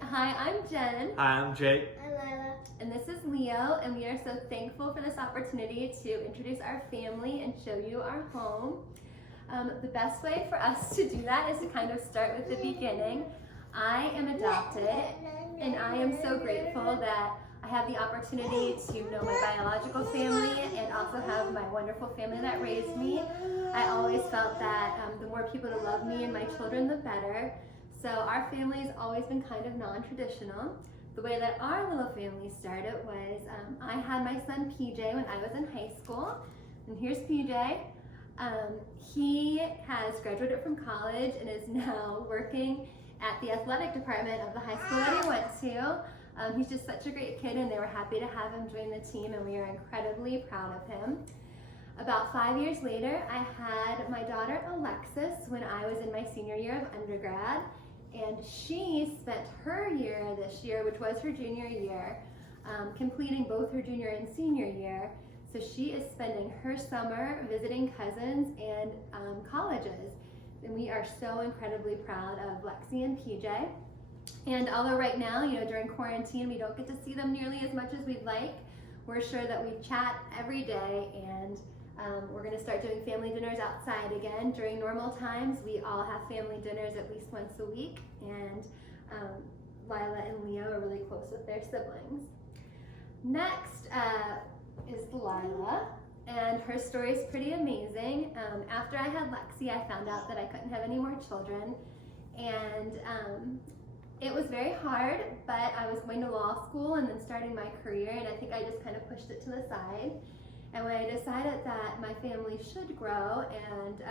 Hi, I'm Jen. Hi, I'm Jake. I'm Lila. And this is Leo, and we are so thankful for this opportunity to introduce our family and show you our home. The best way for us to do that is to kind of start with the beginning. I am adopted, and I am so grateful that I have the opportunity to know my biological family and also have my wonderful family that raised me. I always felt that the more people to love me and my children, the better. So our family has always been kind of non-traditional. The way that our little family started was I had my son PJ when I was in high school, and here's PJ. He has graduated from college and is now working at the athletic department of the high school that he went to. He's just such a great kid, and they were happy to have him join the team, and we are incredibly proud of him. About 5 years later, I had my daughter Alexis when I was in my senior year of undergrad, and she spent her year this year, which was her junior year, completing both her junior and senior year. So she is spending her summer visiting cousins and colleges, and we are so incredibly proud of Lexi and PJ. And although right now, during quarantine, we don't get to see them nearly as much as we'd like, we're sure that we chat every day, and we're going to start doing family dinners outside again. During normal times, we all have family dinners at least once a week, and Lila and Leo are really close with their siblings. Next is Lila, and her story is pretty amazing. After I had Lexi, I found out that I couldn't have any more children, and it was very hard, but I was going to law school and then starting my career, and I think I just kind of pushed it to the side. And when I decided that my family should grow, and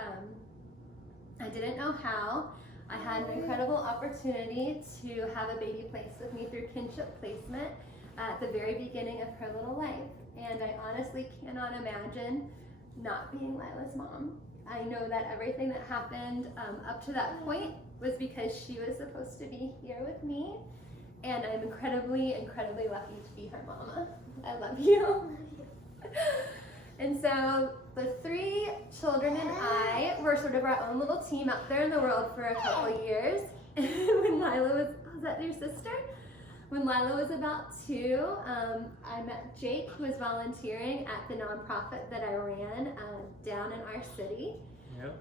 I didn't know how, I had an incredible opportunity to have a baby placed with me through kinship placement at the very beginning of her little life. And I honestly cannot imagine not being Lila's mom. I know that everything that happened up to that point was because she was supposed to be here with me, and I'm incredibly, incredibly lucky to be her mama. I love you. And so the three children and I were sort of our own little team out there in the world for a couple years. When Lila was that your sister? When Lila was about 2, I met Jake, who was volunteering at the nonprofit that I ran down in our city. Yep.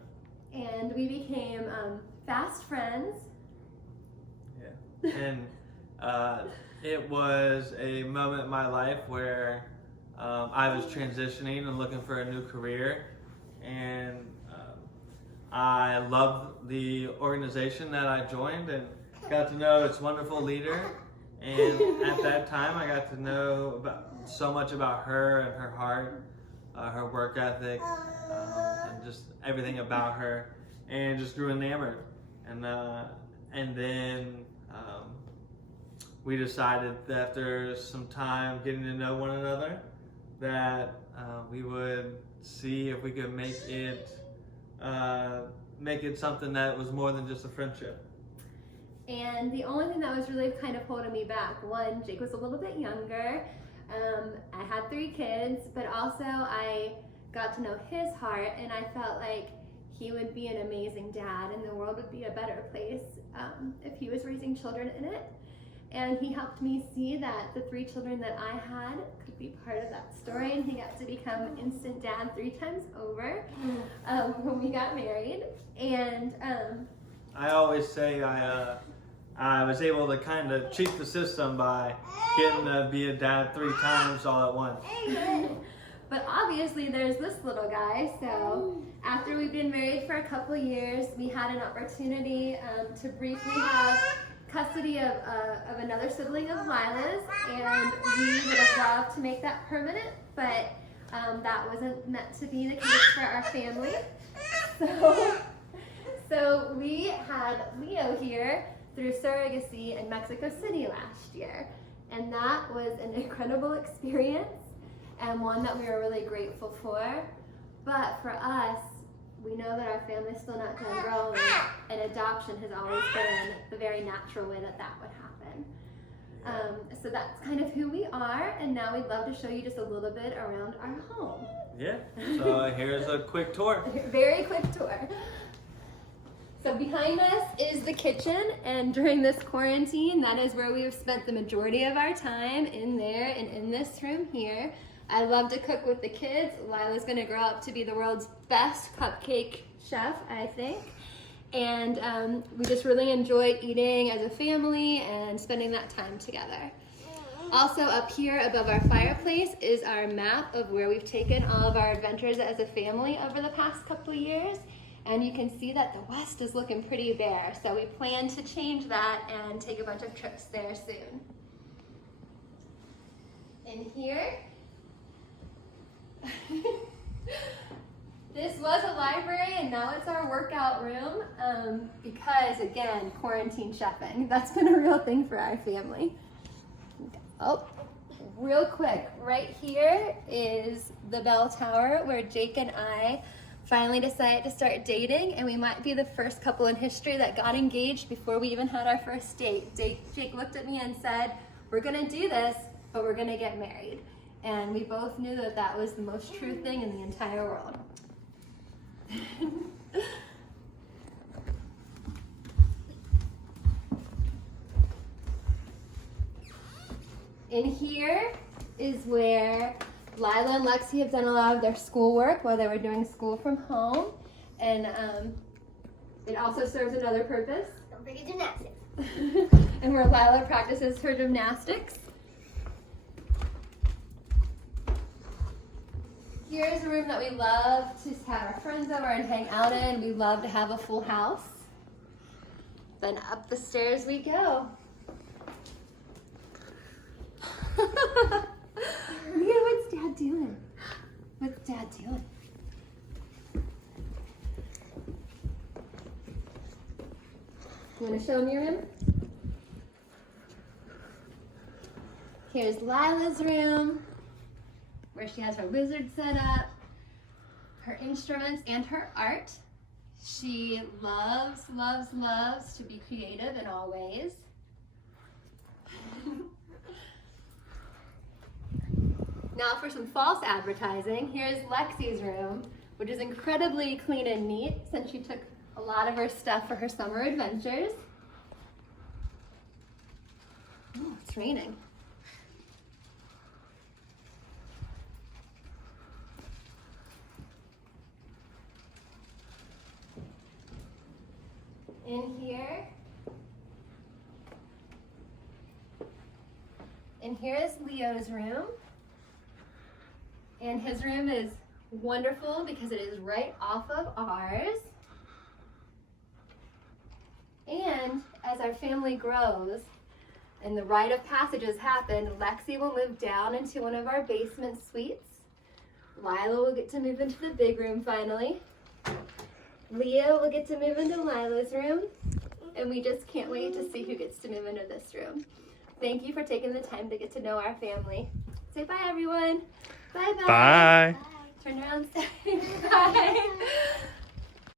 And we became fast friends. Yeah. And it was a moment in my life where I was transitioning and looking for a new career, and I loved the organization that I joined and got to know its wonderful leader. And at that time, I got to know so much about her and her heart, her work ethic, and just everything about her, and just grew enamored. And then we decided that after some time getting to know one another, that we would see if we could make it something that was more than just a friendship. And the only thing that was really kind of holding me back, one, Jake was a little bit younger. I had 3 kids, but also I got to know his heart, and I felt like he would be an amazing dad, and the world would be a better place if he was raising children in it. And he helped me see that the 3 children that I had could be part of that story, and he got to become instant dad 3 times over when we got married. And I always say I was able to kind of cheat the system by getting to be a dad 3 times all at once. But obviously there's this little guy, so after we've been married for a couple years, we had an opportunity to briefly have custody of another sibling of Lila's, and we would have loved to make that permanent, but that wasn't meant to be the case for our family. So we had Leo here through surrogacy in Mexico City last year, and that was an incredible experience and one that we were really grateful for. But for us, we know that our family's still not done growing, and adoption has always been the very natural way that would happen. So that's kind of who we are, and now we'd love to show you just a little bit around our home. Yeah, so here's a quick tour. Very quick tour. So behind us is the kitchen, and during this quarantine, that is where we have spent the majority of our time, in there and in this room here. I love to cook with the kids. Lila's gonna grow up to be the world's best cupcake chef, I think. And we just really enjoy eating as a family and spending that time together. Also up here above our fireplace is our map of where we've taken all of our adventures as a family over the past couple of years. And you can see that the west is looking pretty bare. So we plan to change that and take a bunch of trips there soon. In here, this was a library and now it's our workout room because, again, quarantine chefing. That's been a real thing for our family. Oh, real quick, right here is the bell tower where Jake and I finally decided to start dating, and we might be the first couple in history that got engaged before we even had our first date. Jake looked at me and said, "We're gonna do this, but we're gonna get married." And we both knew that that was the most true thing in the entire world. In here is where Lila and Lexi have done a lot of their schoolwork while they were doing school from home. And it also serves another purpose. Don't forget gymnastics. And where Lila practices her gymnastics. Here's a room that we love to have our friends over and hang out in. We love to have a full house. Then up the stairs we go. Mia, what's Dad doing? What's Dad doing? You want to show me your room? Here's Lila's room, where she has her wizard set up, her instruments, and her art. She loves, loves, loves to be creative in all ways. Now for some false advertising, here's Lexi's room, which is incredibly clean and neat since she took a lot of her stuff for her summer adventures. Oh, it's raining. In here is Leo's room. And his room is wonderful because it is right off of ours. And as our family grows and the rite of passages happen, Lexi will move down into one of our basement suites. Lila will get to move into the big room finally. Leo will get to move into Lila's room. And we just can't wait to see who gets to move into this room. Thank you for taking the time to get to know our family. Say bye, everyone. Bye-bye. Bye. Turn around and say bye.